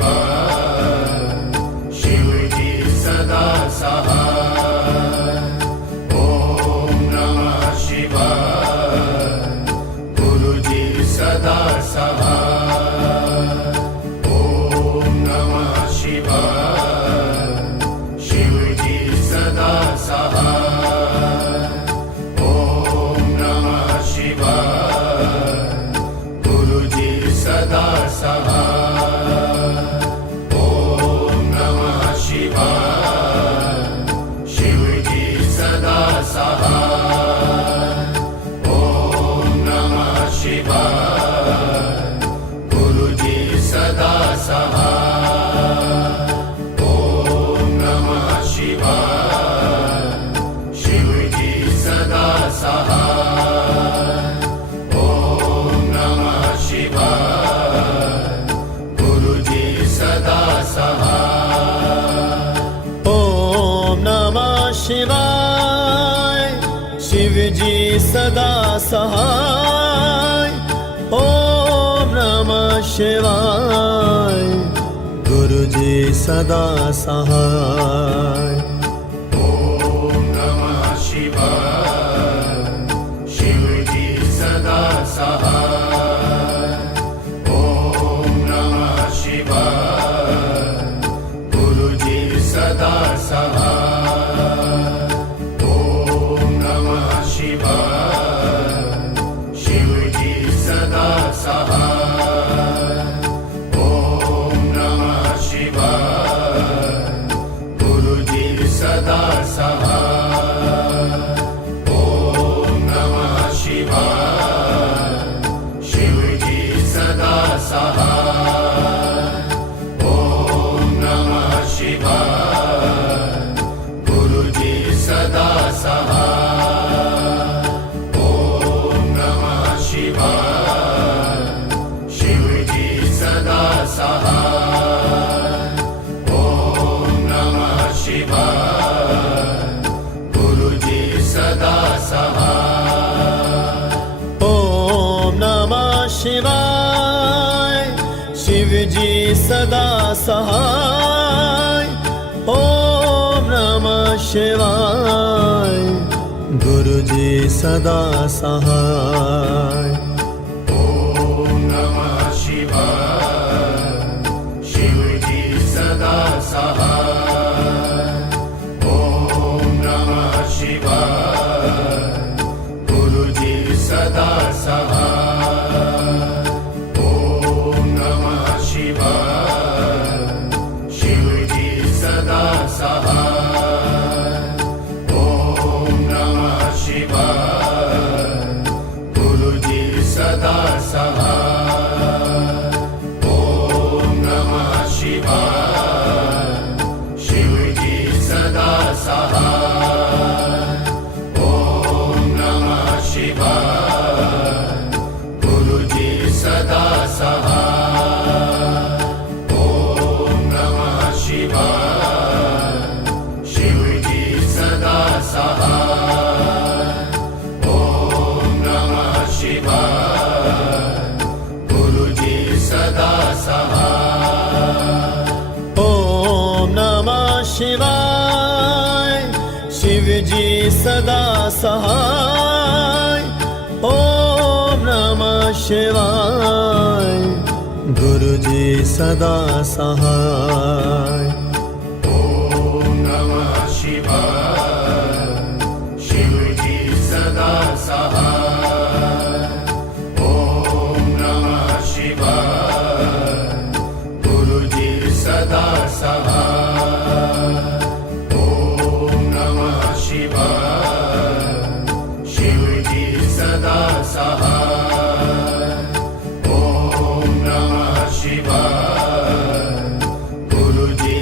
शिवाय शिवजी सदा सहाय ओम नमः शिवाय गुरुजी सदा सहाय ओम नमः शिवाय शिवजी सदा सहाय ओम नमः शिवाय गुरुजी सदा सहाय ओम नमः शिवाय शिवजी सदा सहाय ओम नमः शिवाय गुरुजी सदा सहाय ओम नमः शिवाय शिवजी सदा सहाय ओम नमः शिवाय गुरुजी सदा सहाय ओम नमः शिवाय शिवजी सदा सहाय ओम नमः शिवाय गुरुजी सदा सहाय ओम नमः शिवाय शिवजी सदा सहाय ओम नमः शिवाय गुरुजी सदा सहाय ओम नमः शिवाय शिवजी सदा सहाय ओम नमः शिवाय गुरुजी सदा सहाय ओम नमः शिवाय शिवजी सदा सहाय ओम नमः शिवाय गुरुजी सदा सहाय ओम नमः शिवाय शिवजी सदा सहाय ओम नमः शिवाय गुरुजी सदा सहाय ओम नमः शिवाय शिवजी सदा सहाय ओम नमः शिवाय गुरुजी सदा सहाय ओम नमः शिवाय शिवजी सदा सहाय ओम नमः शिवाय गुरुजी सदा सहाय ओम नमः शिवाय शिवजी सदा सहाय ओम नमः शिवाय गुरुजी सदा सहाय ओम नमः शिवाय शिवजी सदा सहाय ओम नमः शिवाय गुरुजी सदा सहाय ओम नमः शिवाय शिवजी सदा सहाय ओम नमः शिवाय गुरुजी सदा सहाय ओम नमः शिवाय शिवजी सदा सहाय ओम नमः शिवाय गुरुजी सदा सहाय ओम नमः शिवाय शिवजी सदा सहाय ओम नमः शिवाय गुरुजी सदा सहाय ओम नमः शिवाय शिवजी सदा सहाय ओम नमः शिवाय गुरुजी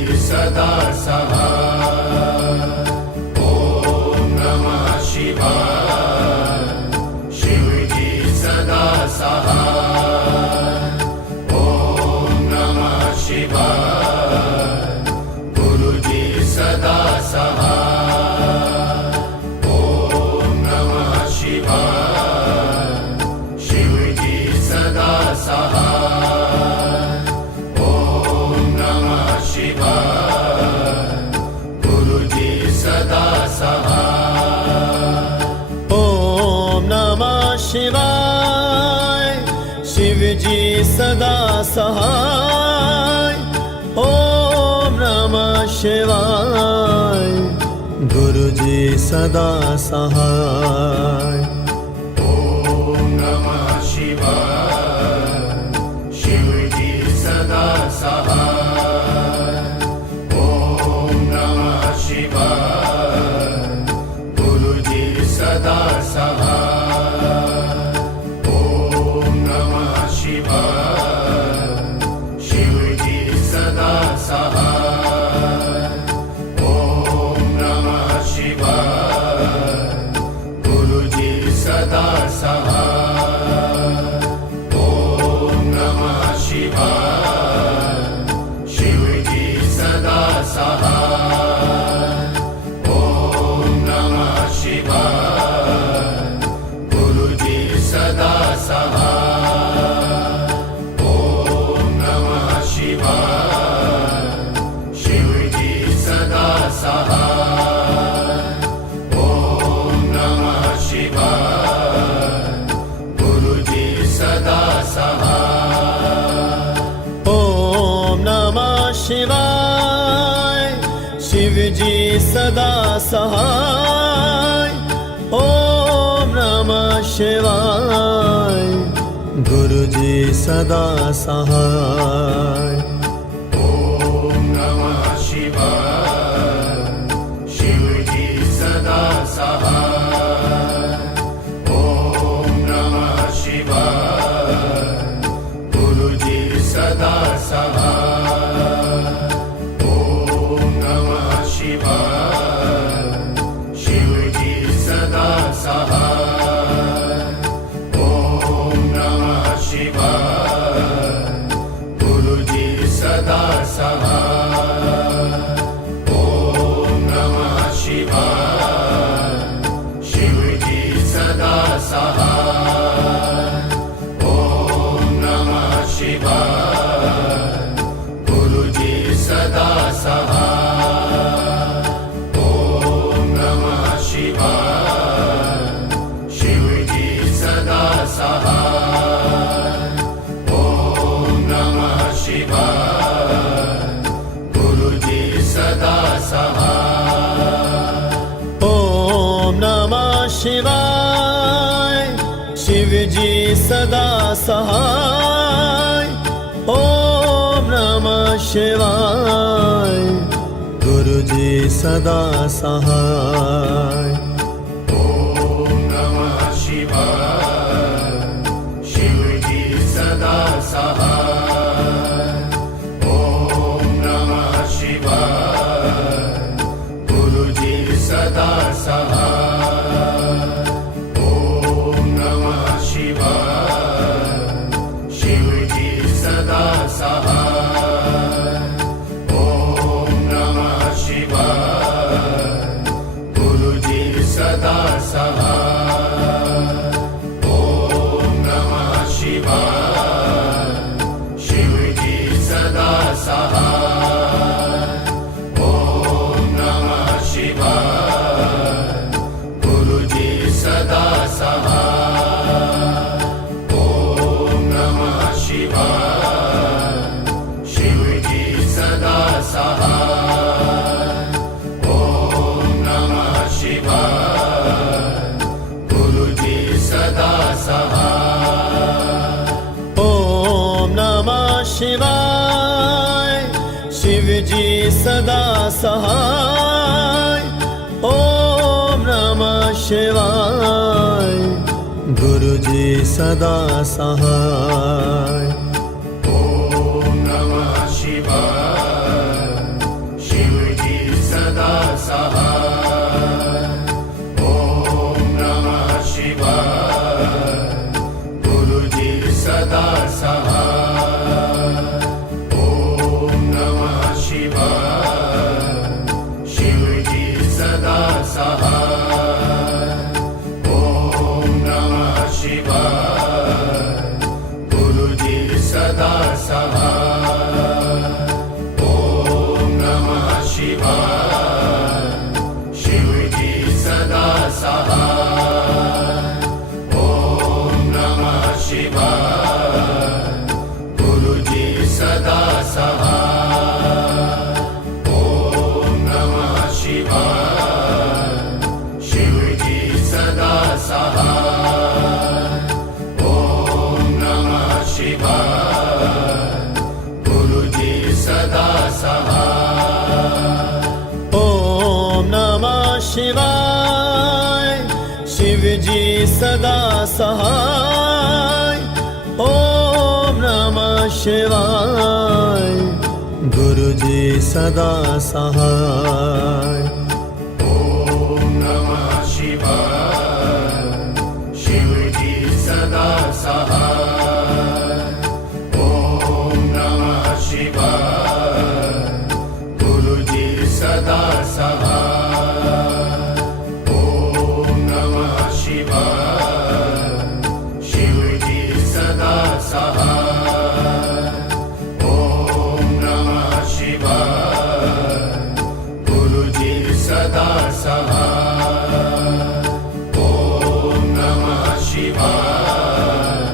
सदा सहाय ओम नमः शिवाय गुरुजी सदा सहाय ॐ नमः शिवाय शिवजी सदा सहाय ॐ नमः शिवाय गुरुजी सदा सहाय ॐ नमः शिवाय शिवजी सदा सहाय ॐ नमः शिवाय गुरुजी सदा सहाय ॐ नमः शिवाय शिवजी सदा सहाय ॐ नमः शिवाय गुरुजी सदा सहाय ॐ नमः शिवाय शिवजी सदा सहाय ॐ नमः शिवाय गुरुजी सदा सहाय ओम नमः शिवाय शिवजी सदा सहाय ओम नमः शिवाय गुरुजी सदा सहाय ॐ नमः शिवाय शिवजी सदा सहाय ॐ नमः शिवाय गुरुजी सदा सहाय ॐ नमः शिवाय शिवजी सदा सहाय ॐ नमः शिवाय गुरुजी सदा सहाय ॐ नमः शिवाय शिवजी सदा सहाय ॐ नमः शिवाय गुरुजी सदा सहाय ॐ नमः शिवाय शिवजी सदा सहाय ॐ नमः शिवाय गुरुजी सदा सहाय ओम नमः शिवाय शिवजी सदा सहाय ओम नमः शिवाय गुरुजी सदा सहाय ॐ नमः शिवाय शिवजी सदा सहाय ॐ नमः शिवाय गुरुजी सदा सहाय ॐ नमः शिवाय शिवजी सदा सहाय ॐ नमः शिवाय गुरुजी सदा सहाय ॐ नमः शिवाय शिवजी सदा सहाय ॐ नमः शिवाय गुरुजी सदा सहाय ॐ नमः शिवाय शिवजी सदा सहाय ॐ नमः शिवाय गुरुजी सदा सहाय ओम नमः शिवाय शिवजी सदा सहाय ओम नमः शिवाय गुरुजी सदा सहाय ॐ नमः शिवाय शिवजी सदा सहाय ॐ नमः शिवाय गुरुजी सदा सहाय ॐ नमः शिवाय शिवजी सदा सहाय ॐ नमः शिवाय गुरुजी सदा सहाय ॐ नमः शिवाय शिवाय शिवजी सदा सहाय ओम नमः शिवाय गुरुजी सदा सहाय ॐ नमः शिवाय शिवजी सदा सहाय ॐ नमः शिवाय गुरुजी सदा सहाय ॐ नमः शिवाय शिवजी सदा सहाय ॐ नमः शिवाय गुरुजी सदा सहाय ॐ नमः शिवाय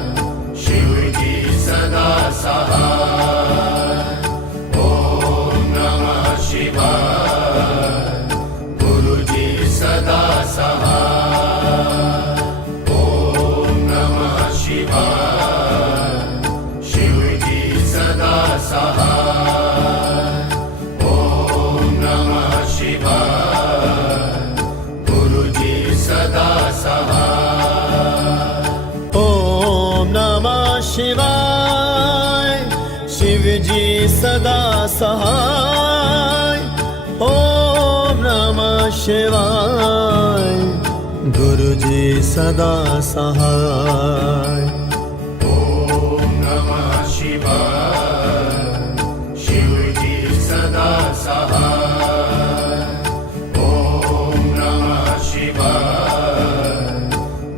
शिवजी सदा सहाय ॐ नमः शिवाय गुरुजी सदा सहाय ॐ नमः शिवाय शिवजी सदा सहाय ॐ नमः शिवाय गुरुजी सदा सहाय ओम नमः शिवाय शिवजी सदा सहाय ओम नमः शिवाय गुरुजी सदा सहाय ॐ नमः शिवाय शिवजी सदा सहाय ॐ नमः शिवाय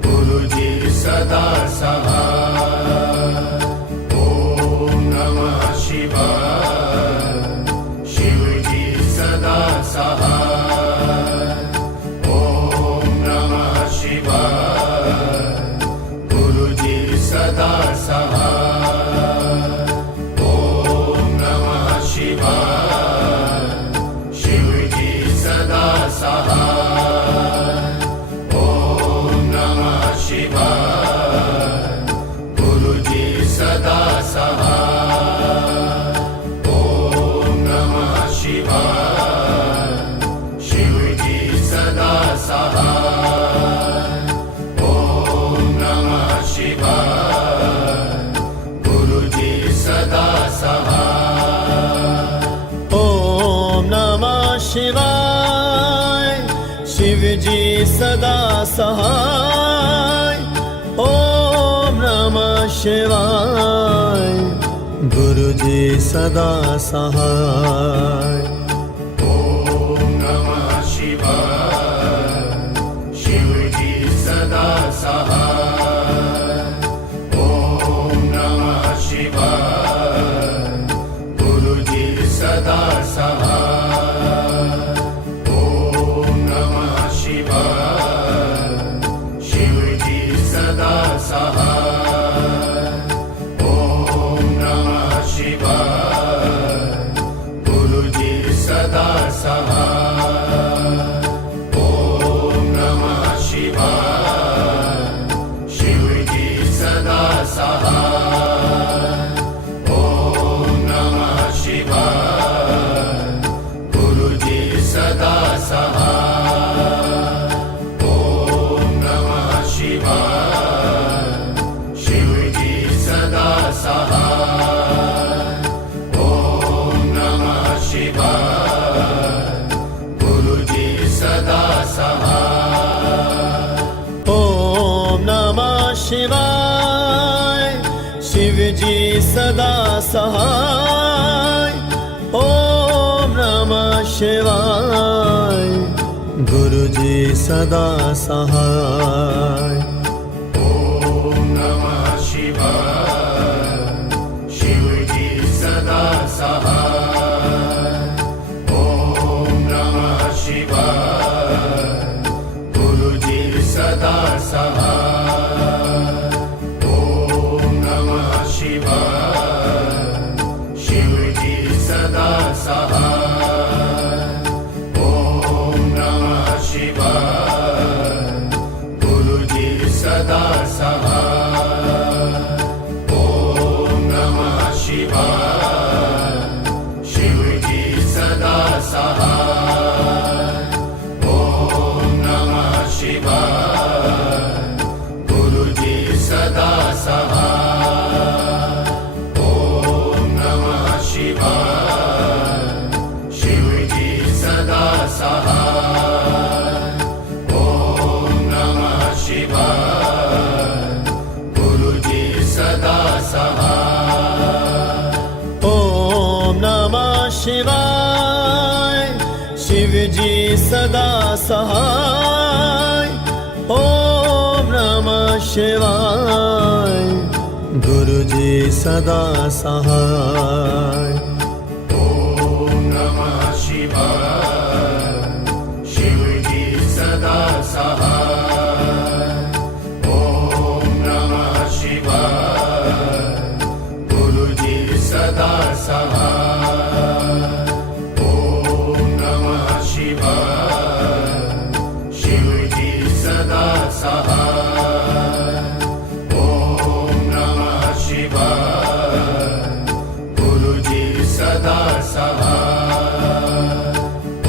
गुरुजी सदा सहाय ॐ नमः शिवाय शिवजी सदा सहाय ॐ नमः शिवाय गुरुजी सदा सहाय ॐ नमः शिवाय शिवजी सदा सहाय ॐ नमः शिवाय गुरुजी सदा सहाय ॐ नमः शिवाय शिवजी सदा सहाय ॐ नमः शिवाय गुरुजी सदा सहाय ओम नमः शिवाय शिवजी सदा सहाय ओम नमः शिवाय गुरुजी सदा सहाय ॐ नमः शिवाय शिवजी सदा सहाय ॐ नमः शिवाय गुरुजी सदा सहाय ॐ नमः शिवाय शिवजी सदा सहाय ॐ नमः शिवाय गुरुजी सदा सहाय ॐ नमः शिवाय शिवजी सदा सहाय ॐ नमः शिवाय गुरुजी सदा सहाय ॐ नमः शिवाय शिवजी सदा सहाय ॐ नमः शिवाय गुरुजी सदा सहाय ओम नमः शिवाय शिवजी सदा सहाय ओम नमः शिवाय गुरुजी सदा सहाय ॐ नमः शिवाय शिवजी सदा सहाय ॐ नमः शिवाय गुरुजी सदा सहाय ॐ नमः शिवाय शिवजी सदा सहाय ॐ नमः शिवाय गुरुजी सदा सहाय ॐ नमः शिवाय सहाय ओम नमः शिवाय गुरुजी सदा सहाय ओम नमः शिवाय शिवजी सदा सहाय ओम नमः शिवाय गुरुजी सदा सहाय ओम नमः शिवाय शिवजी सदा सहाय ओम नमः शिवाय गुरुजी सदा सहाय ओम नमः शिवाय शिवजी सदा सहाय ओम नमः शिवाय गुरुजी सदा सहाय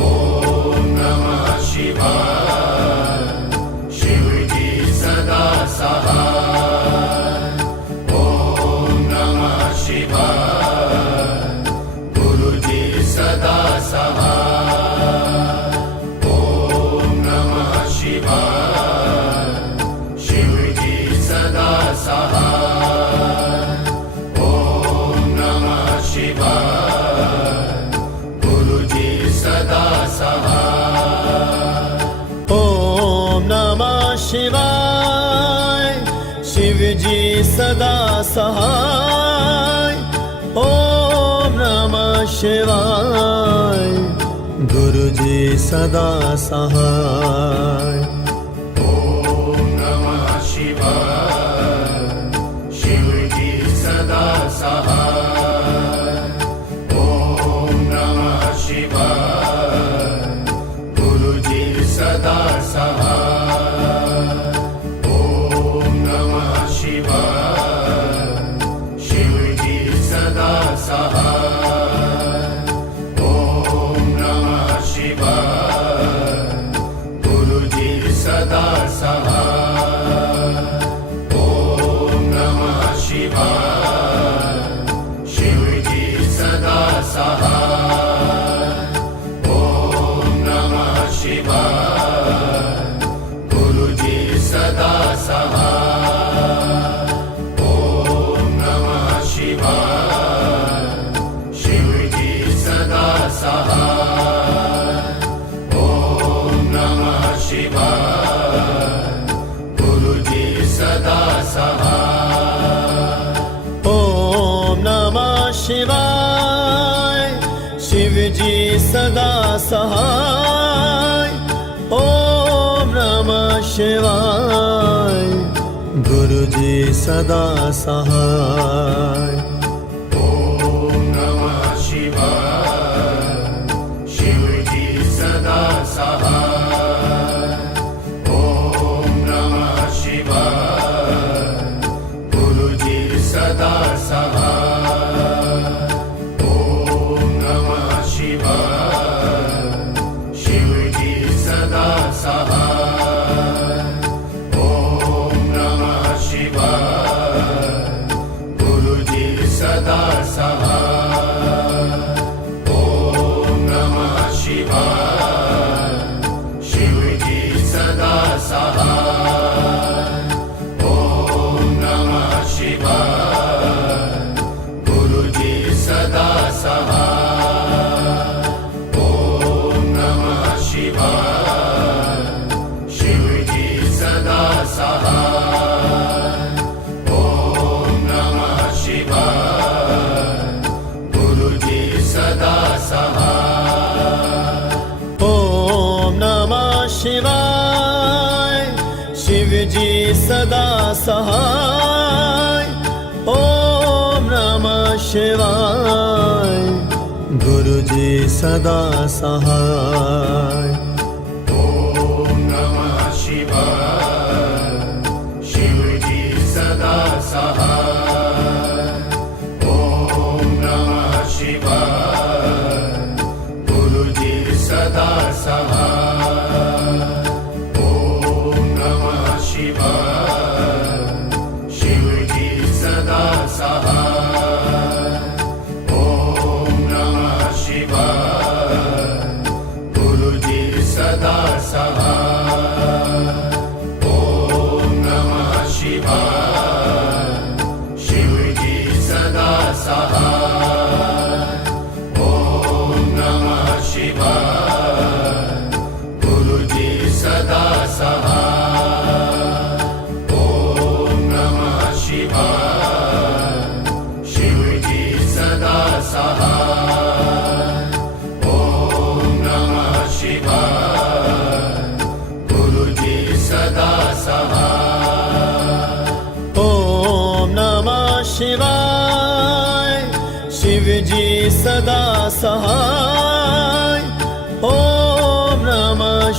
ओम नमः शिवाय शिवजी सदा सहाय ओम नमः शिवाय गुरुजी सदा सहाय ओम नमः शिवाय शिवजी सदा सहाय ओम नमः शिवाय गुरुजी सदा सहाय ओम नमः शिवाय शिवजी सदा सहाय ओम नमः शिवाय गुरुजी सदा सहाय ओम नमः शिवाय शिवजी सदा सहाय ओम नमः शिवाय गुरुजी सदा सहाय ओम नमः शिवाय शिवजी सदा सहाय ओम नमः शिवाय गुरुजी सदा सहाय ओम नमः शिवाय शिवजी सदा सहाय ओम नमः शिवाय गुरुजी सदा सहाय ओम नमः शिवाय शिवजी सदा सहाय ओम नमः शिवाय गुरुजी सदा सहाय ओम नमः शिवाय शिवजी सदा सहाय ओम नमः शिवाय गुरुजी सदा सहाय ओम नमः शिवाय शिवजी सदा सहाय ओम नमः शिवाय गुरुजी सदा सहाय ओम नमः शिवाय शिवजी सदा सहाय ओम नमः शिवाय गुरुजी सदा सहाय ओम नमः शिवाय शिवजी सदा सहाय ओम नमः शिवाय गुरुजी सदा सहाय ओम नमः शिवाय शिवजी सदा सहाय ओम नमः शिवाय गुरुजी सदा सहाय ओम नमः शिवाय शिवजी सदा सहाय ओम नमः शिवाय गुरुजी सदा सहाय ओम नमः शिवाय शिवजी सदा सहाय ओम नमः शिवाय गुरुजी सदा सहाय ओम नमः शिवाय शिवजी सदा सहाय ओम नमः शिवाय गुरुजी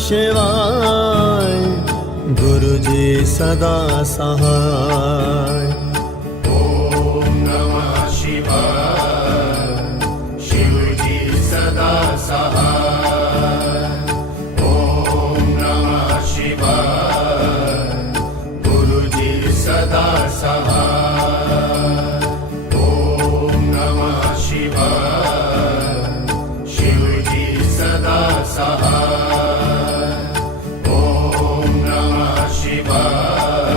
शिवाय गुरुजी सदा सहाय ॐ नमः शिवाय शिवजी सदा सहाय ॐ नमः शिवाय गुरुजी सदा सहाय ॐ नमः शिवाय शिवजी सदा सहाय ॐ नमः शिवाय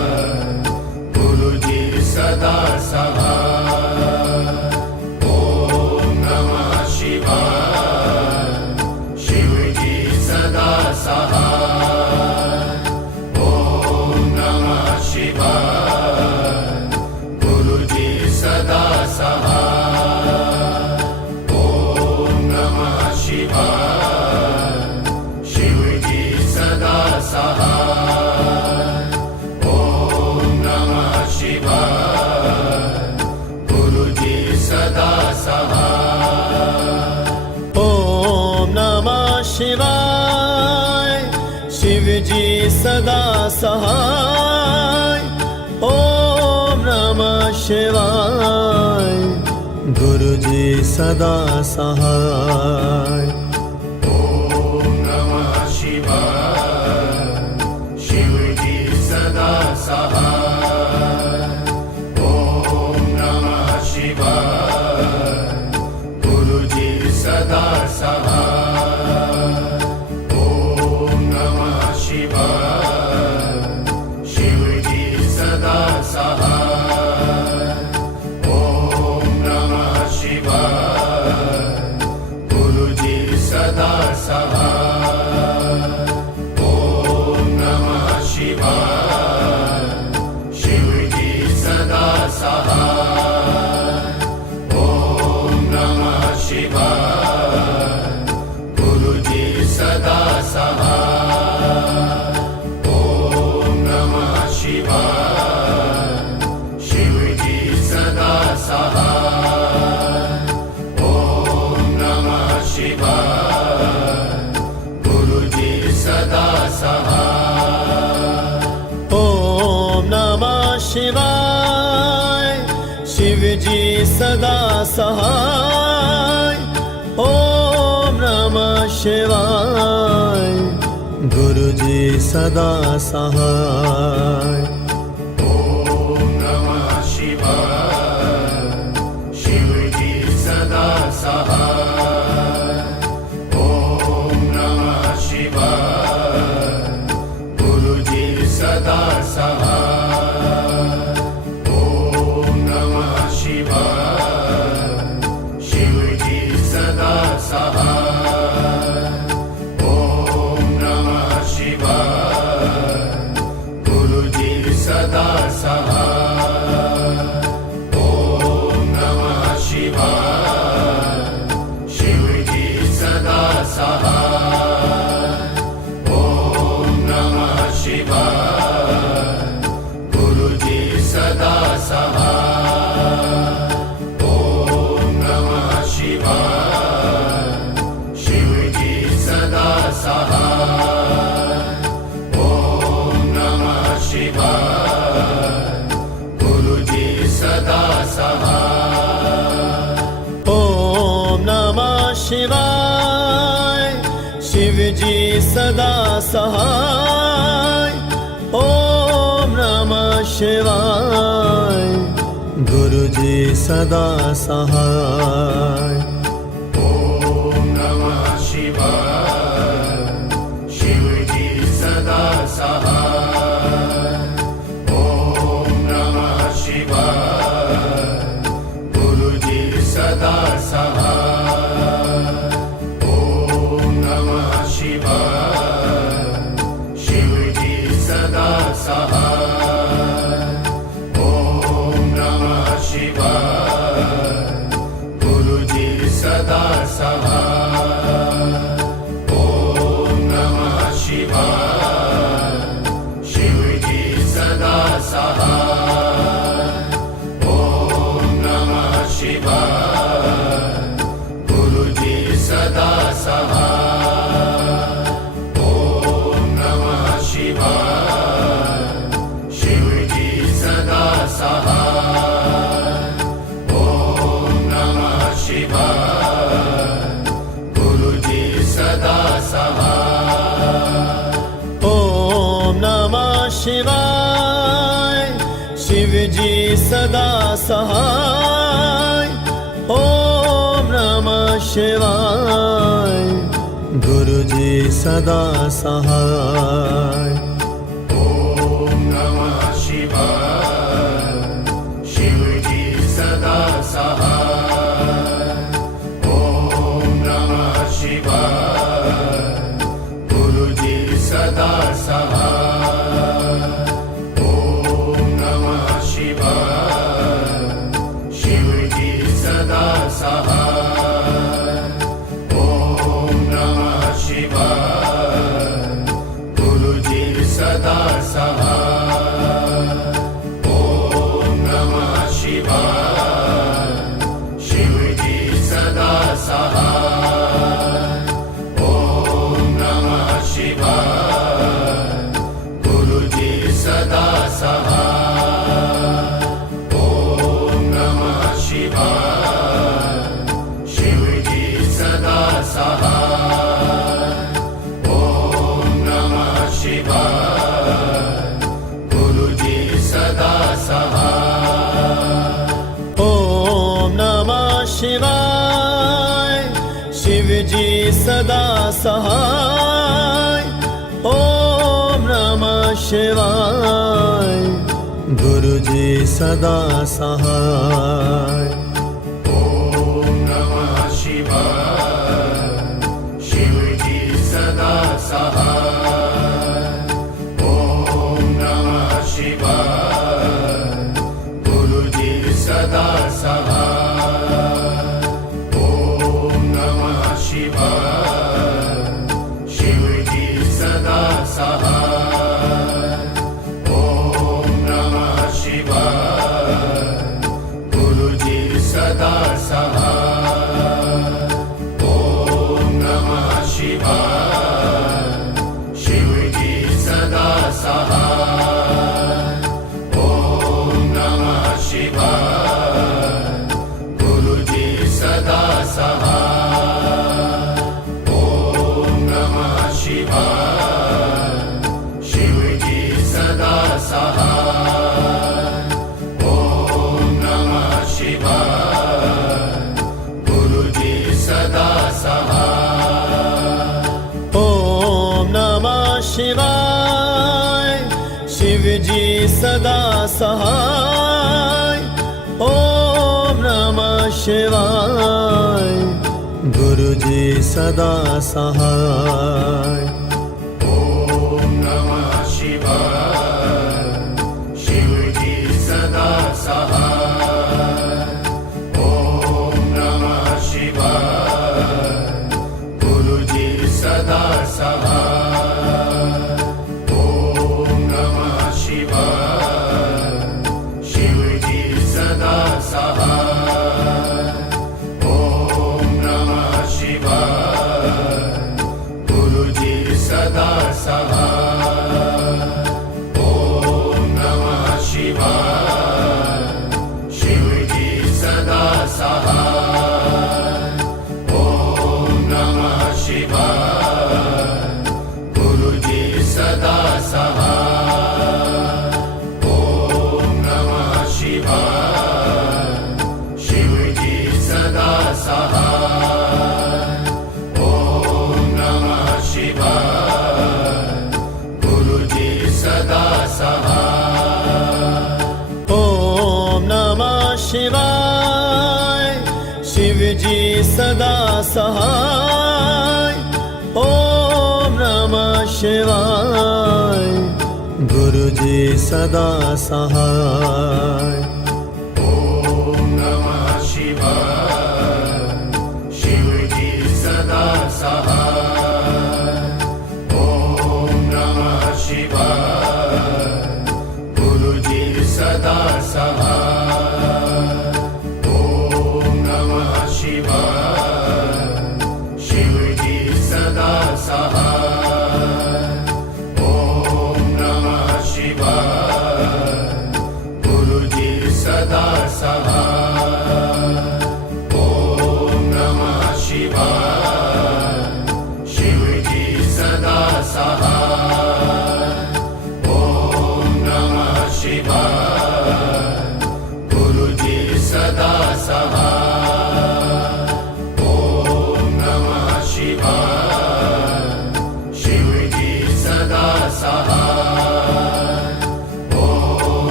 गुरुजी सदा सहाय ॐ नमः शिवाय शिवजी सदा सहाय ॐ नमः शिवाय गुरुजी सदा सहाय ॐ नमः शिवाय शिवजी सदा सहाय ॐ नमः शिवाय गुरुजी सदा सहाय ॐ नमः शिवाय शिवजी सदा सहाय ॐ नमः शिवाय गुरुजी सदा सहाय ॐ नमः शिवाय शिवजी सदा सहाय ॐ नमः शिवाय गुरुजी सदा सहाय ॐ नमः शिवाय शिवजी सदा सहाय ॐ नमः शिवाय गुरुजी सदा सहाय ॐ नमः शिवाय शिवजी सदा सहाय ॐ नमः शिवाय गुरुजी सदा सहाय ॐ नमः शिवाय शिवजी सदा सहाय ॐ नमः शिवाय गुरुजी सदा सहाय ॐ नमः शिवाय शिवजी सदा सहाय ॐ नमः शिवाय गुरुजी सदा सहाय ॐ नमः शिवाय शिवजी सदा सहाय ॐ नमः शिवाय गुरुजी सदा सहाय ॐ नमः शिवाय शिवजी सदा सहाय ॐ नमः शिवाय गुरुजी सदा सहाय ॐ नमः शिवाय शिवजी सदा सहाय ॐ नमः शिवाय गुरुजी सदा सहाय ॐ नमः शिवाय शिवजी सदा सहाय ॐ नमः शिवाय गुरुजी सदा सहाय ॐ नमः शिवाय शिवजी सदा सहाय ॐ नमः शिवाय गुरुजी सदा सहाय ॐ नमः शिवाय शिवजी सदा सहाय ॐ नमः शिवाय गुरुजी सदा सहाय ॐ नमः शिवाय शिवजी सदा सहाय ॐ नमः शिवाय गुरुजी सदा सहाय ॐ नमः शिवाय ओम नमः शिवाय शिव जी सदा सहाय ओम नमः शिवाय गुरु जी सदा सहाय ॐ नमः शिवाय शिवजी सदा सहाय ॐ नमः शिवाय गुरुजी सदा सहाय ॐ नमः शिवाय शिवजी सदा सहाय ॐ नमः शिवाय गुरुजी सदा सहाय ॐ नमः शिवाय शिवजी सदा सहाय ॐ नमः शिवाय गुरुजी सदा सहाय ॐ नमः शिवाय शिवजी सदा सहाय ॐ नमः शिवाय गुरुजी सदा सहाय ओम नमः शिवाय शिव जी सदा सहाय ओम नमः शिवाय गुरु जी सदा सहाय ॐ नमः शिवाय शिवजी सदा सहाय ॐ नमः शिवाय गुरुजी सदा सहाय ॐ नमः शिवाय शिवजी सदा सहाय ॐ नमः शिवाय गुरुजी सदा सहाय ॐ नमः शिवाय शिवजी सदा सहाय ॐ नमः शिवाय गुरुजी सदा सहाय ॐ नमः शिवाय शिवजी सदा सहाय ॐ नमः शिवाय गुरुजी सदा सहाय ओम नमः शिवाय शिव जी सदा सहाय ओम नमः शिवाय गुरु जी सदा सहाय ॐ नमः शिवाय शिवजी सदा सहाय ॐ नमः शिवाय गुरुजी सदा सहाय ॐ नमः शिवाय शिवजी सदा सहाय ॐ नमः शिवाय गुरुजी सदा सहाय ॐ नमः शिवाय शिवजी सदा सहाय ॐ नमः शिवाय गुरुजी सदा सहाय ॐ नमः शिवाय शिवजी सदा सहाय ॐ नमः शिवाय गुरुजी सदा सहाय ओम नमः शिवाय शिव जी सदा सहाय ओम नमः शिवाय गुरु जी सदा सहाय ॐ नमः शिवाय शिवजी सदा सहाय ॐ नमः शिवाय गुरुजी सदा सहाय ॐ नमः शिवाय शिवजी सदा सहाय ॐ नमः शिवाय गुरुजी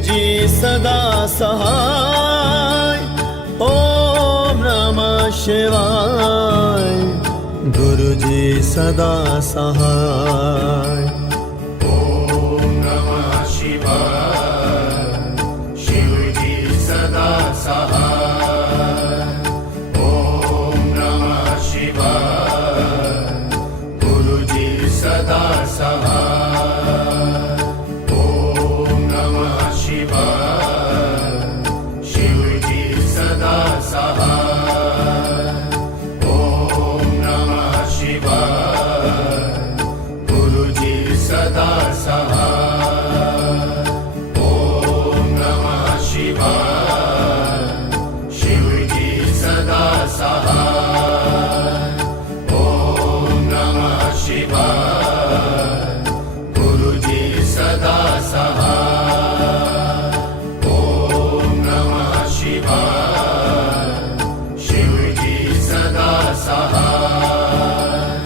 शिवजी सदा सहाय। ओम नमः शिवाय। गुरुजी सदा सहाय। ॐ नमः शिवाय शिवजी सदा सहाय। ॐ नमः शिवाय गुरुजी सदा सहाय। ॐ नमः शिवाय शिवजी सदा सहाय। ॐ नमः शिवाय गुरुजी सदा सहाय। ॐ नमः शिवाय शिवजी सदा सहाय। ॐ नमः शिवाय गुरुजी सदा सहाय। ॐ नमः शिवाय शिवजी सदा सहाय।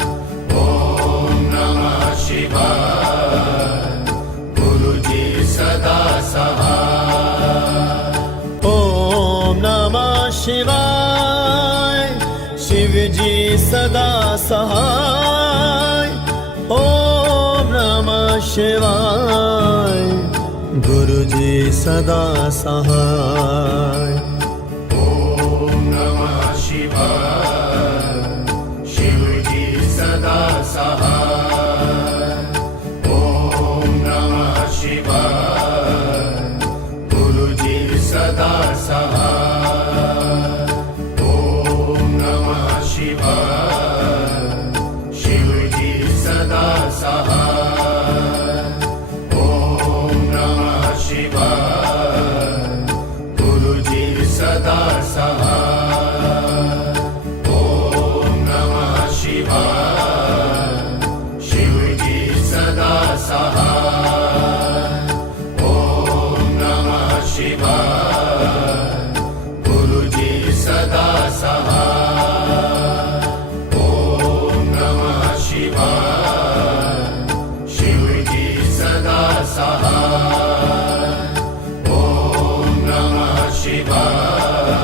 ॐ नमः शिवाय गुरुजी सदा सहाय। ओम नमः शिवाय। शिवजी सदा सहाय। ओम नमः शिवाय गुरुजी सदा सहाय। ॐ नमः शिवाय शिवजी सदा सहाय। ॐ नमः शिवाय गुरुजी सदा सहाय। ॐ नमः शिवाय शिवजी सदा सहाय। ॐ नमः शिवाय गुरुजी सदा सहाय। ॐ नमः शिवाय शिवजी सदा सहाय। ॐ नमः शिवाय गुरुजी सदा सहाय। ॐ नमः शिवाय शिवजी सदा सहाय। ॐ नमः शिवाय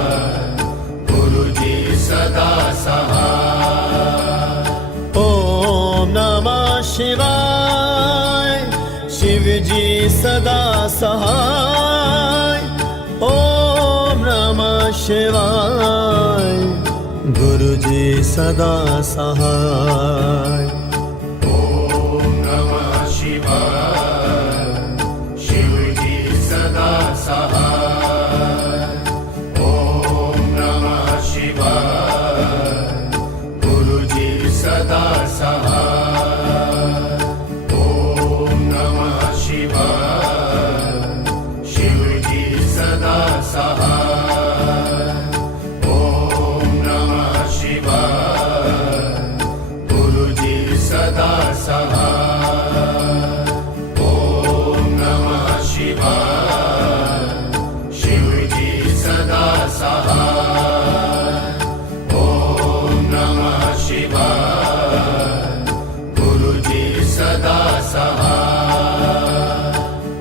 गुरुजी सदा सहाय। ओम नमः शिवाय। शिवजी सदा सहाय। ओम नमः शिवाय गुरुजी सदा सहाय। ॐ नमः शिवाय शिवजी सदा सहाय। ॐ नमः शिवाय गुरुजी सदा सहाय। ॐ नमः शिवाय शिवजी सदा सहाय। ॐ नमः शिवाय गुरुजी सदा सहाय। ॐ नमः शिवाय शिवजी सदा सहाय। ॐ नमः शिवाय गुरुजी सदा सहाय।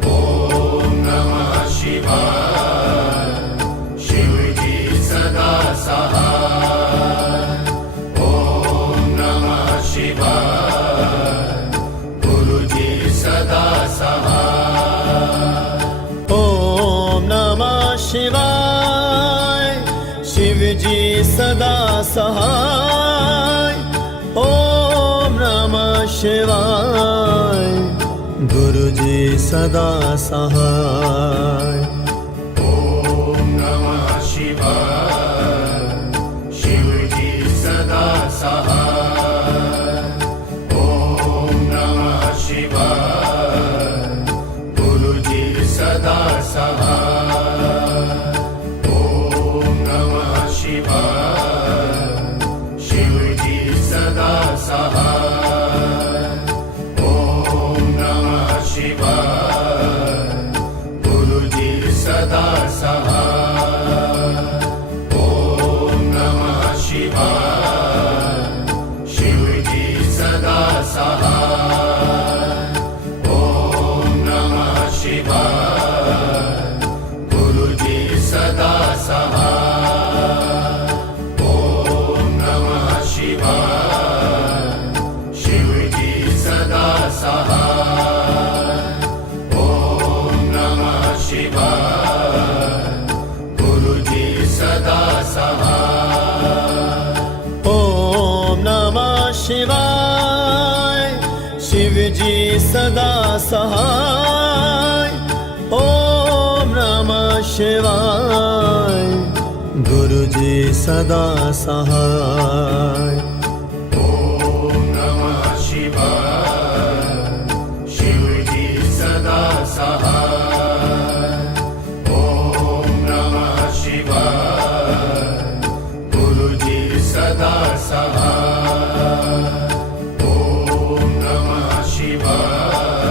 ॐ नमः शिवाय शिवजी सदा सहाय। ॐ नमः शिवाय गुरुजी सदा सहाय। ओम नमः शिवाय। शिवजी सदा सहाय। ओम नमः शिवाय गुरुजी सदा सहाय। ॐ नमः शिवाय शिवजी सदा सहाय। ॐ नमः शिवाय गुरुजी सदा सहाय। ॐ नमः शिवाय शिवजी सदा सहाय। ॐ नमः शिवाय गुरुजी सदा सहाय। ॐ नमः शिवाय शिवजी सदा सहाय। ॐ नमः शिवाय शिवाय गुरुजी सदा सहाय ओम नमः शिवाय शिवजी सदा सहाय ओम नमः शिवाय गुरुजी सदा सहाय ओम नमः शिवाय शिवजी सदा सहाय ओम नमः शिवाय गुरुजी सदा सहाय ओम नमः शिवाय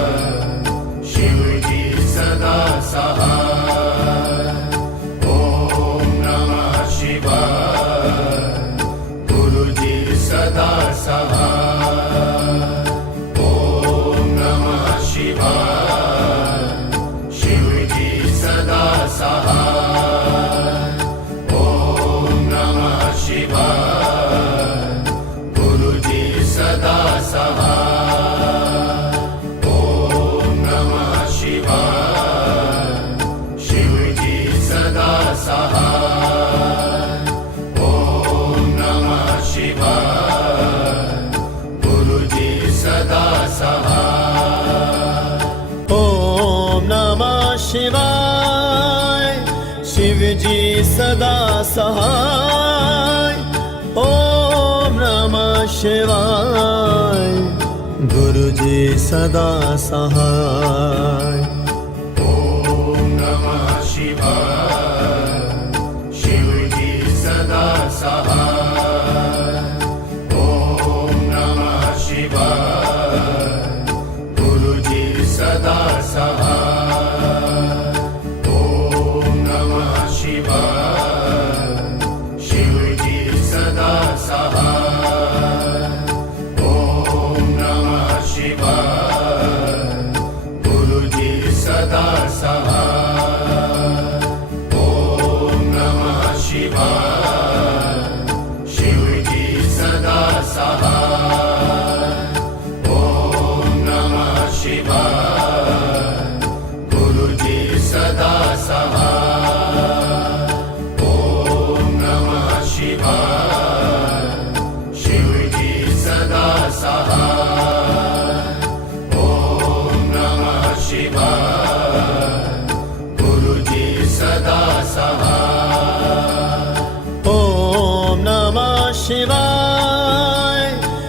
शिवजी सदा सहाय ओम नमः शिवाय गुरुजी सदा सहाय ओम नमः शिवाय शिवजी सदा सहाय ओम नमः शिवाय गुरुजी सदा सहाय ओम नमः शिवाय शिवजी सदा सहाय ओम नमः शिवाय गुरुजी सदा सहाय ओम नमः शिवाय शिवजी सदा सहाय ओम नमः शिवाय गुरुजी सदा सहाय ओम नमः शिवाय शिवजी सदा सहाय ओम नमः शिवाय गुरुजी सदा सहाय ओम नमः शिवाय शिवजी सदा सहाय ओम नमः शिवाय गुरुजी सदा सहाय ओम नमः शिवाय शिवजी सदा सहाय ओम नमः शिवाय गुरुजी सदा सहाय ओम नमः शिवाय शिवजी सदा सहाय ओम नमः शिवाय गुरुजी सदा सहाय ओम नमः शिवाय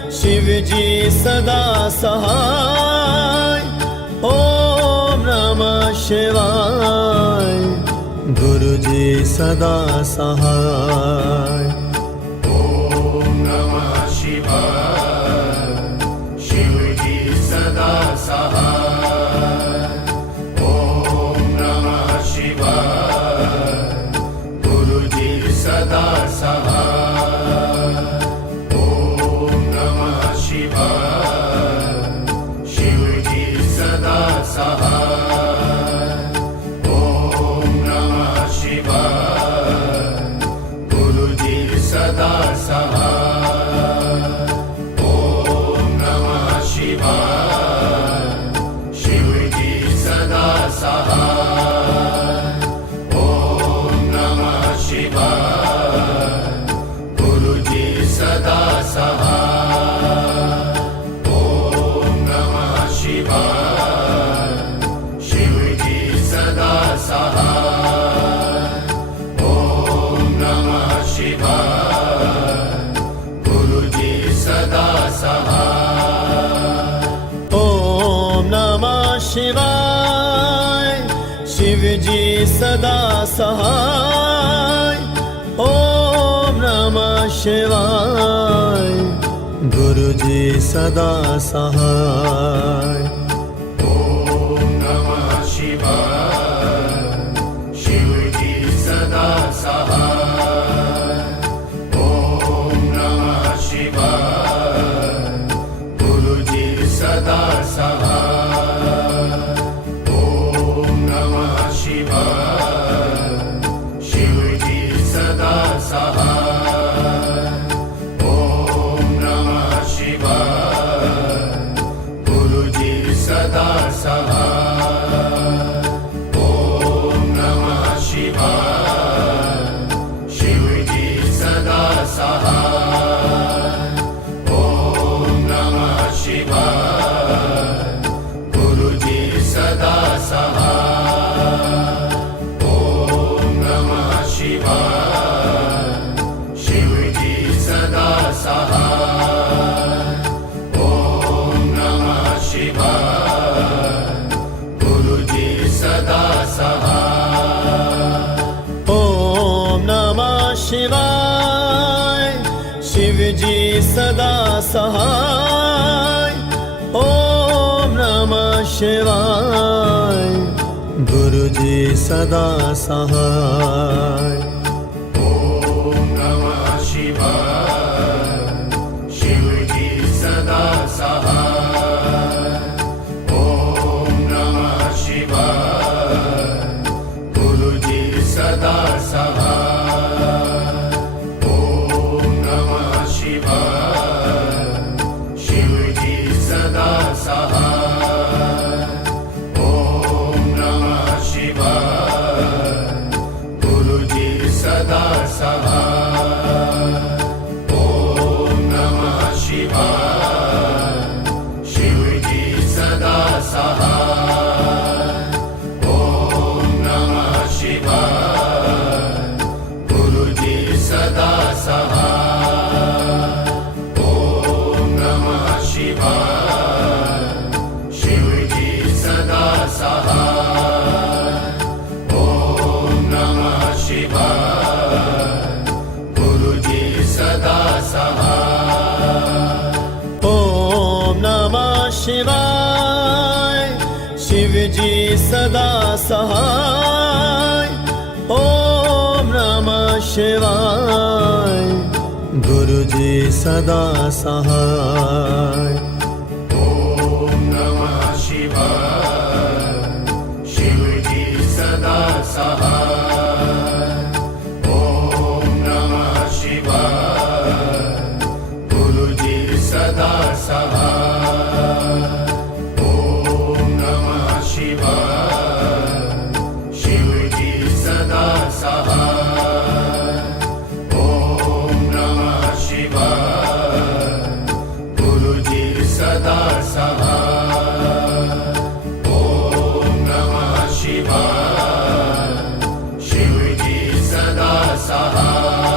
शिवजी सदा सहाय ओम नमः शिवाय गुरुजी सदा सहाय ओम नमः शिवाय शिवजी सदा सहाय ओम नमः शिवाय गुरुजी सदा सहाय ओम नमः शिवाय शिवजी सदा सहाय ओम नमः शिवाय गुरुजी सदा सहाय ओम नमः शिवाय शिवजी सदा सहाय ओम नमः शिवाय गुरुजी सदा सहाय ओम नमः शिवाय शिवजी सदा सहाय ओम नमः शिवाय गुरुजी सदा सहाय ओम नमः शिवाय शिवजी सदा सहाय ओम नमः शिवाय गुरुजी सदा सहाय ओम नमः शिवाय शिवजी सदा सहाय ओम नमः शिवाय गुरुजी सदा सहाय ओम नमः शिवाय शिवजी सदा सहाय ओम नमः शिवाय गुरुजी सदा सहाय। ओम नमः शिवाय शिवजी सदा सहाय। ओम नमः शिवाय गुरुजी सदा सहाय। ओम नमः शिवाय शिवजी सदा सहाय। ओम नमः शिवाय गुरुजी सदा सहाय। ओम नमः शिवाय शिवजी सदा सहाय। ओम नमः शिवाय गुरुजी सदा सहाय। ओम नमः शिवाय शिवजी सदा सहाय। ओम नमः शिवाय गुरुजी सदा सहाय। ओम नमः शिवाय शिवजी सदा सहाय। ओम नमः शिवाय गुरुजी सदा सहाय। ओम नमः शिवाय शिवजी सदा सहाय। ओम नमः शिवाय गुरुजी सदा सहाय। ओम नमः शिवाय शिवजी सदा सहाय। ओम नमः शिवाय गुरुजी सदा सहाय। ओम नमः शिवाय शिवजी सदा सहाय। ओम नमः शिवाय गुरुजी सदा सहाय। ओम नमः शिवाय शिवजी सदा सहाय।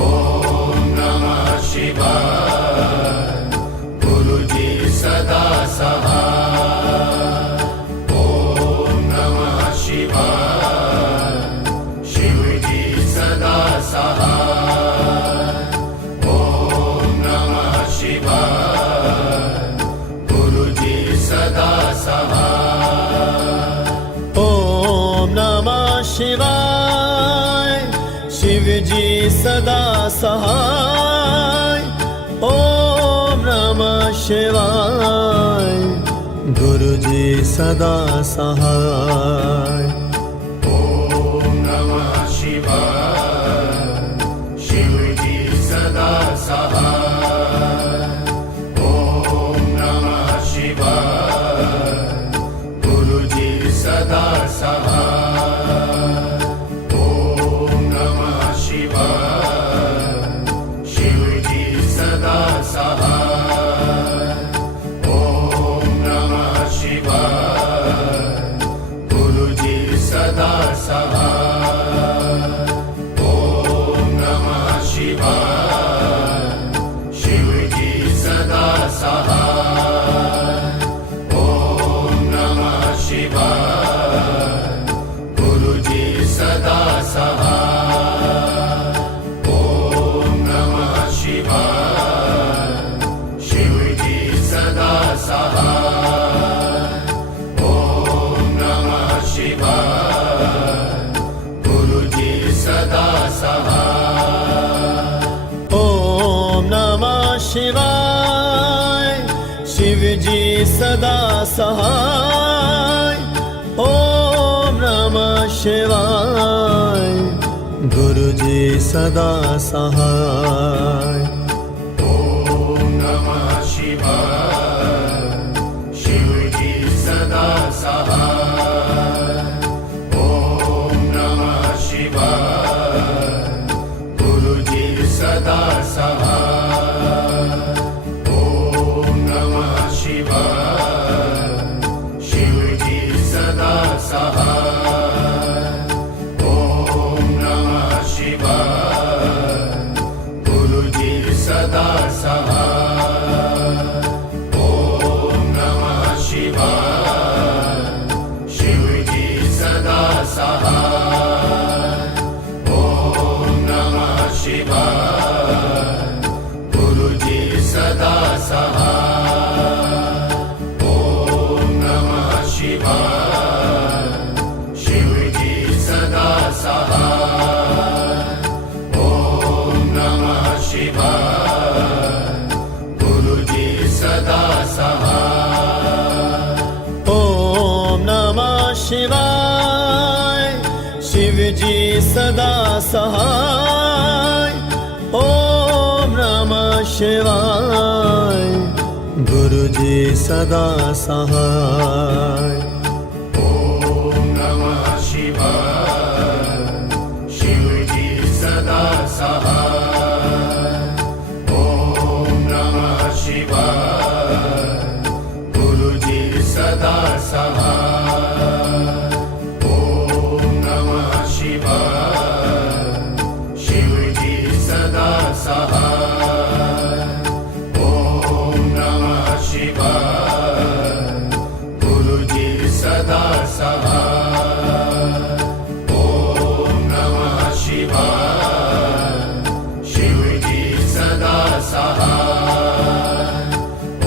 ओम नमः शिवाय गुरुजी सदा सहाय। ओम नमः शिवाय शिवजी सदा सहाय। ओम नमः शिवाय गुरुजी सदा सहाय। ओम नमः शिवाय शिवजी सदा सहाय। ओम नमः शिवाय गुरुजी सदा सहाय। ओम नमः शिवाय शिवजी सदा सहाय। ओम नमः शिवाय गुरुजी सदा सहाय। ओम नमः शिवाय शिवजी सदा सहाय। ओम नमः शिवाय गुरुजी सदा सहाय। ओम नमः शिवाय शिवजी सदा सहाय। ओम नमः शिवाय गुरुजी सदा सहाय। ओम नमः शिवाय शिवजी सदा सहाय। ओम नमः शिवाय गुरुजी सदा सहाय। ओम नमः शिवाय शिवजी सदा सहाय। ओम नमः शिवाय गुरुजी सदा सहाय। ओम नमः शिवाय शिवजी सदा सहाय। ओम नमः शिवाय गुरुजी सदा सहाय। ओम नमः शिवाय शिवजी सदा सहाय। ओम नमः शिवाय गुरुजी सदा सहाय। ओम नमः शिवाय शिव शिवाय शिवजी सदा सहाय ओम नमः शिवाय गुरुजी सदा सहाय ॐ नमः शिवाय शिवजी सदा सहाय ॐ नमः शिवाय गुरुजी सदा सहाय ॐ नमः शिवाय शिवजी सदा सहाय ॐ नमः शिवाय गुरुजी सदा सहाय ॐ नमः शिवाय शिवजी सदा सहाय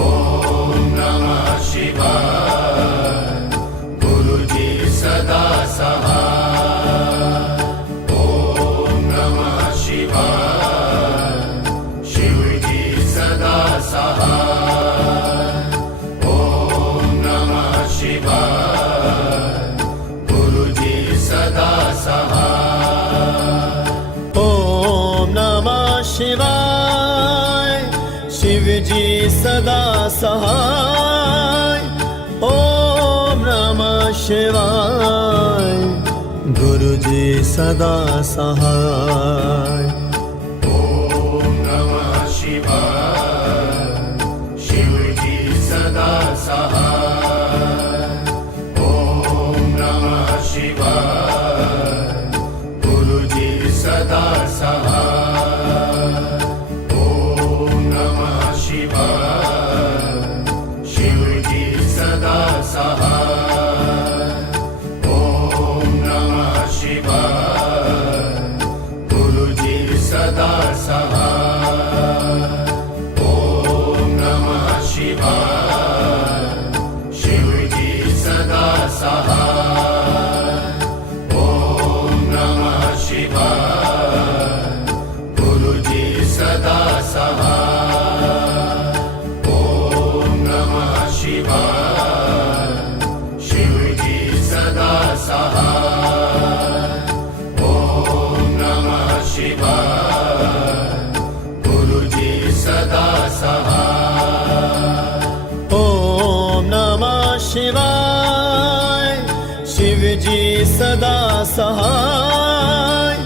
ॐ नमः शिवाय गुरुजी सदा सहाय ॐ नमः शिवाय शिवजी सदा सहाय ॐ नमः शिवाय गुरुजी सदा सहाय ओम नमः शिवाय शिवजी सदा सहाय ओम नमः शिवाय गुरुजी सदा सहाय ॐ नमः शिवाय शिवजी सदा सहाय ॐ नमः शिवाय गुरुजी सदा सहाय ॐ नमः शिवाय शिवजी सदा सहाय ॐ नमः शिवाय गुरुजी सदा सहाय ॐ नमः शिवाय शिवजी सदा सहाय ॐ नमः शिवाय गुरुजी सदा सहाय ॐ नमः शिवाय शिवजी सदा सहाय ॐ नमः शिवाय गुरुजी सदा सहाय ओम नमः शिवाय शिवजी सदा सहाय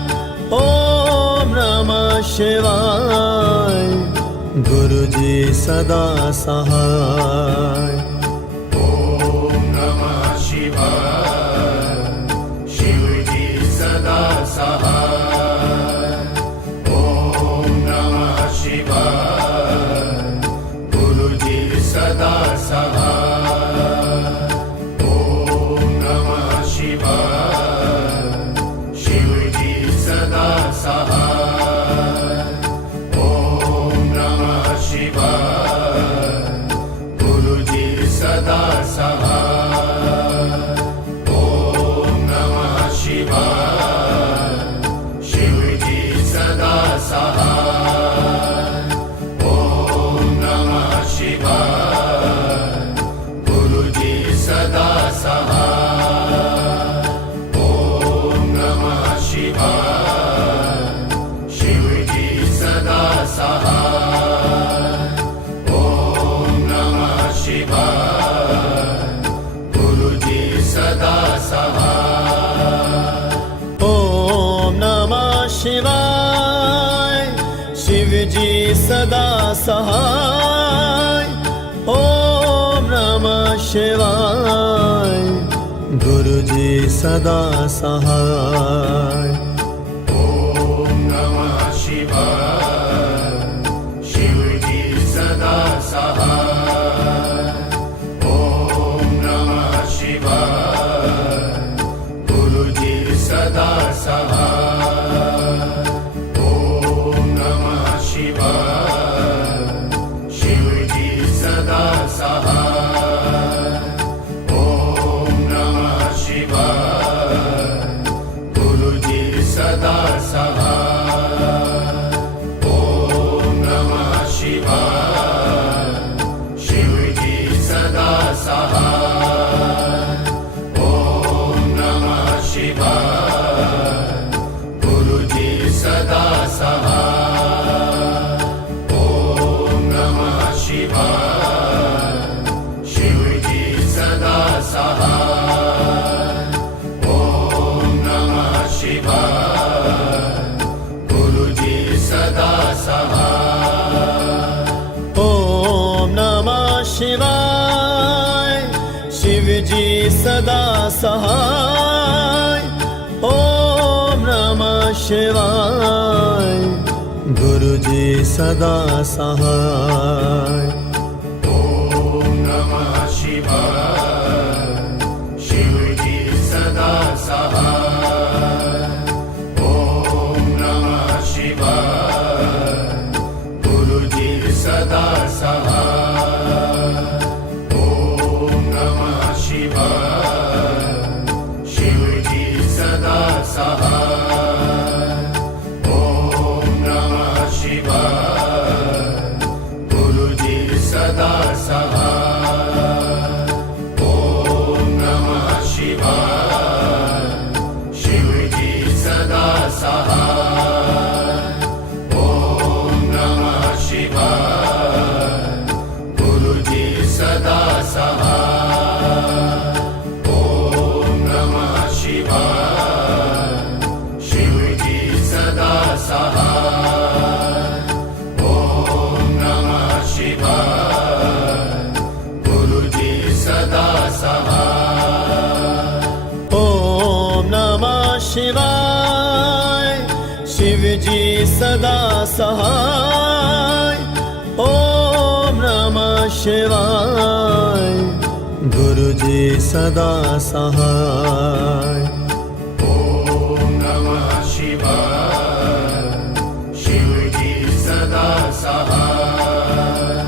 ओम नमः शिवाय गुरुजी सदा सहाय ॐ नमः शिवाय शिवजी सदा सहाय ॐ नमः शिवाय गुरुजी सदा सहाय ॐ नमः शिवाय शिवजी सदा सहाय ॐ नमः शिवाय गुरुजी सदा सहाय ॐ नमः शिवाय शिवजी सदा सहाय ॐ नमः शिवाय गुरुजी सदा सहाय ॐ नमः शिवाय शिवजी सदा सहाय ॐ नमः शिवाय गुरुजी सदा सहाय ओम नमः शिवाय शिवजी सदा सहाय ओम नमः शिवाय गुरुजी सदा सहाय ॐ नमः शिवाय शिवजी सदा सहाय ॐ नमः शिवाय गुरुजी सदा सहाय ॐ नमः शिवाय शिवजी सदा सहाय ॐ नमः शिवाय गुरुजी सहाय ओम नमः शिवाय गुरु जी सदा सहाय ॐ नमः शिवाय शिवजी सदा सहाय ॐ नमः शिवाय गुरुजी सदा सहाय ॐ नमः शिवाय शिवजी सदा सहाय ॐ नमः शिवाय गुरुजी सदा सहाय ॐ नमः शिवाय शिवजी सदा सहाय ॐ नमः शिवाय गुरुजी सदा सहाय ॐ नमः शिवाय शिवजी सदा सहाय ॐ नमः शिवाय गुरुजी सदा सहाय ओम नमः शिवाय शिवजी सदा सहाय ओम नमः शिवाय गुरुजी सदा सहाय ॐ नमः शिवाय शिवजी सदा सहाय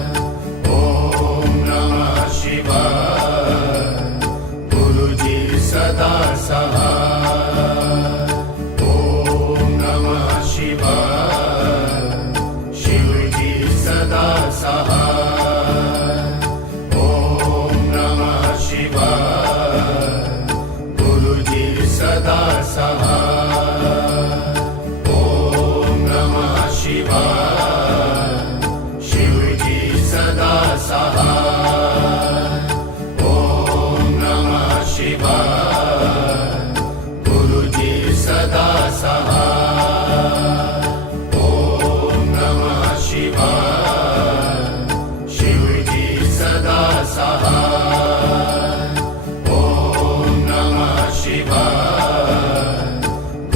ॐ नमः शिवाय गुरुजी सदा सहाय ॐ नमः शिवाय शिवजी सदा सहाय ॐ नमः शिवाय गुरुजी सदा सहाय ॐ नमः शिवाय शिवजी सदा सहाय ॐ नमः शिवाय गुरुजी सदा सहाय ॐ नमः शिवाय शिवजी सदा सहाय ॐ नमः शिवाय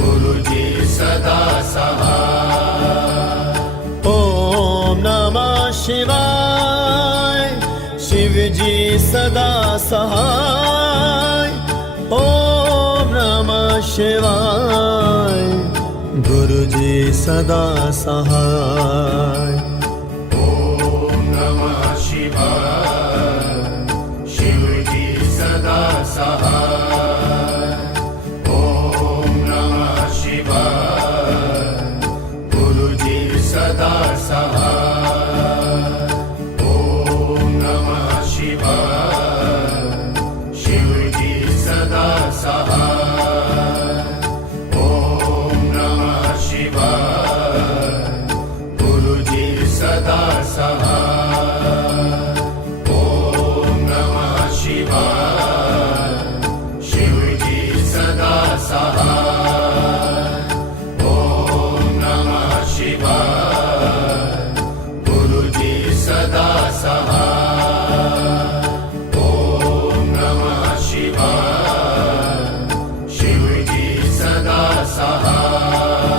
गुरुजी सदा सहाय ओम नमः शिवाय शिवजी सदा सहाय ओम नमः शिवाय गुरुजी सदा सहाय ॐ नमः शिवाय शिवजी सदा सहाय ॐ नमः शिवाय गुरुजी सदा सहाय ॐ नमः शिवाय शिवजी सदा सहाय ॐ नमः शिवाय गुरुजी सदा सहाय ॐ नमः शिवाय शिवजी सदा सहाय ॐ नमः शिवाय गुरुजी सदा सहाय ॐ नमः शिवाय शिवजी सदा सहाय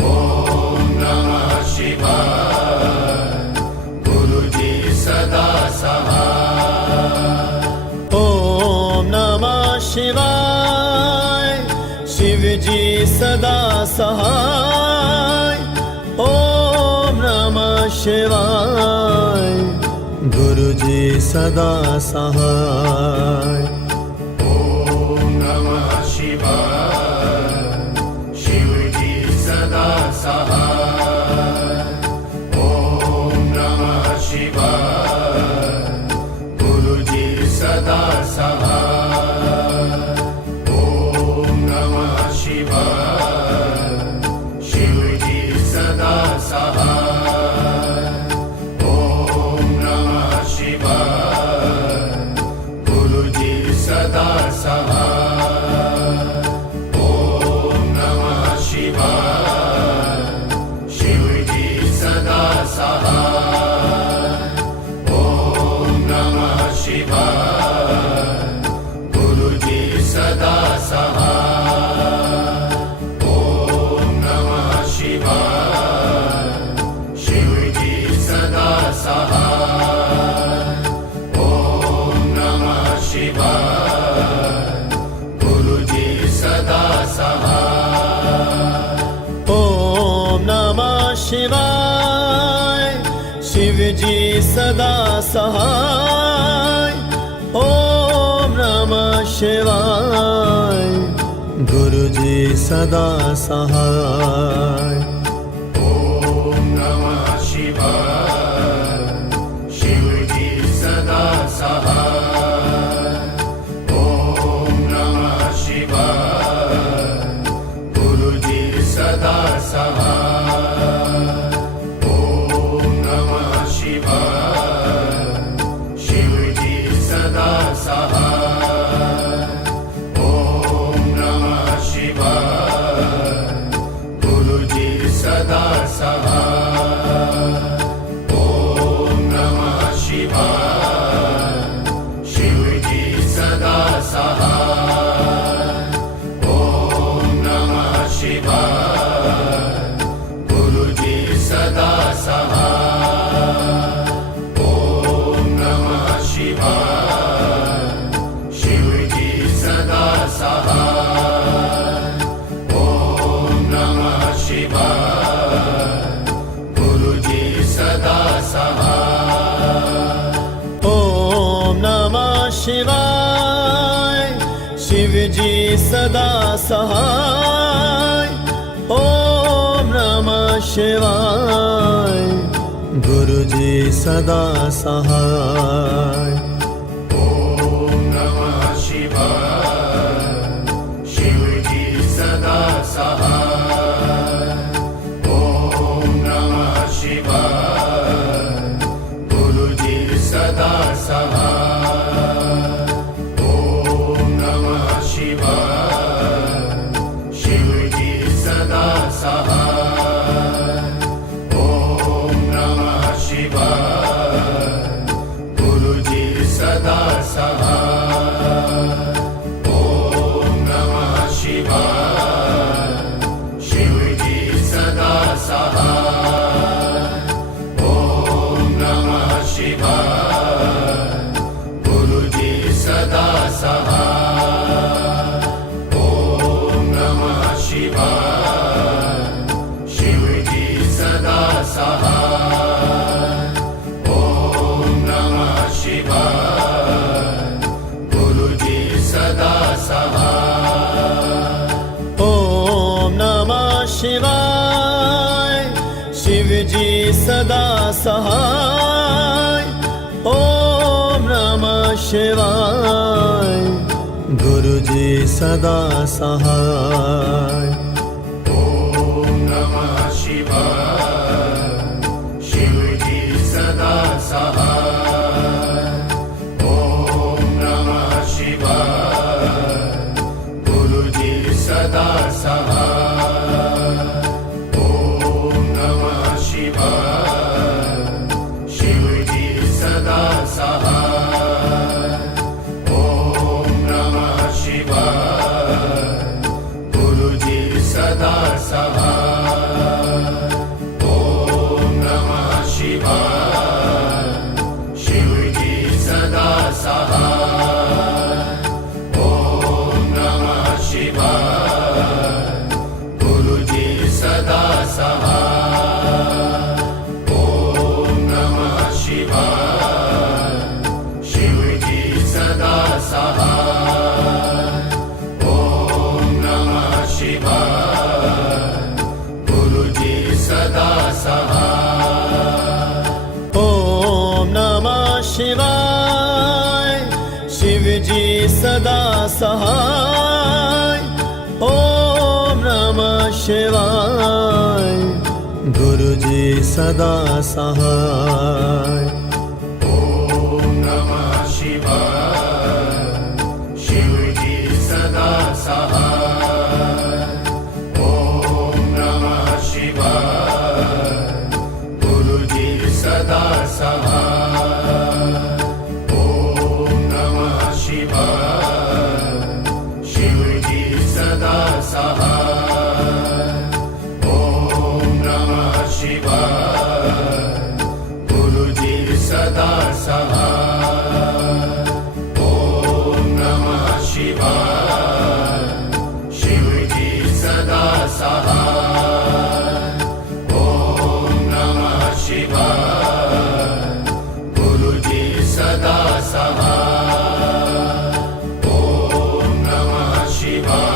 ॐ नमः शिवाय गुरुजी सदा सहाय ओम नमः शिवाय शिवजी सदा सहाय ओम नमः शिवाय गुरुजी सदा सहाय ॐ नमः शिवाय शिवजी सदा सहाय ॐ नमः शिवाय गुरुजी सदा सहाय ॐ नमः शिवाय शिवजी सदा सहाय ॐ नमः शिवाय गुरुजी सहाय ओम नमः शिवाय शिवजी सदा सहाय ओम नमः शिवाय गुरुजी सदा सहाय ओम नमः शिवाय शिवजी सदा सहाय ओम नमः शिवाय गुरुजी सदा सहाय ओम नमः शिवाय शिवजी सदा सहाय ओम नमः शिवाय गुरुजी सदा सहाय ओम नमः शिवाय शिवजी सदा सहाय ओम नमः शिवाय गुरुजी सदा सहाय ओम नमः शिवाय शिवजी सदा सहाय ओम नमः शिवाय गुरुजी सदा सहाय ओम नमः शिवाय शिवजी सदा सहाय ओम नमः शिवाय गुरुजी सदा सहाय ओम नमः शिवाय शिवजी सदा सहाय ओम नमः शिवाय गुरुजी सदा सहाय ओम नमः शिवाय शिवजी सदा सहाय ओम नमः शिवाय गुरुजी सदा सहाय ओम नमः शिवाय शिवजी सदा सहाय ओम नमः शिवाय गुरुजी सदा सहाय ओम नमः शिवाय शिवजी सदा सहाय ओम नमः शिवाय गुरुजी सदा सहाय ओम नमः शिवाय शिवजी सदा सहाय ओम नमः शिवाय गुरुजी सदा सहाय ओम नमः शिवाय शिवजी सदा सहाय ओम नमः शिवाय गुरुजी सदा सहाय ओम नमः शिवाय शिवजी सदा सहाय ओम नमः शिवाय गुरुजी सदा सहाय ओम नमः शिवाय शिवजी सदा सहाय ओम नमः शिवाय गुरुजी सदा सहाय ओम नमः शिवाय शिवजी सदा सहाय ओम नमः शिवाय गुरुजी सदा सहाय ओम नमः शिवाय शिवजी सदा सहाय ओम नमः शिवाय गुरुजी सदा सहाय ओम नमः शिवाय शिवजी सदा सहाय ओम नमः शिवाय गुरुजी सदा सहाय ओम नमः शिवाय शिवजी सदा सहाय ओम नमः शिवाय गुरुजी सदा सहाय ओम नमः शिवाय शिवजी शिवाय